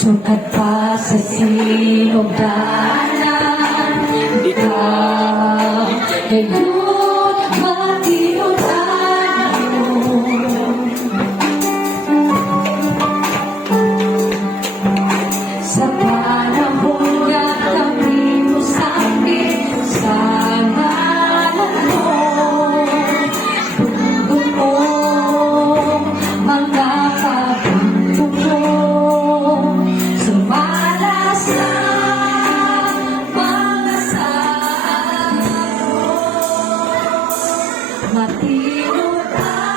Sukat pa sa sinugdanan, ikaw ngayon matinutan mo. Sa panahon na kami mo sa akin, sa ngalan mo, buong mga pagtutulong, sumalas na mga saan mo, matinutan.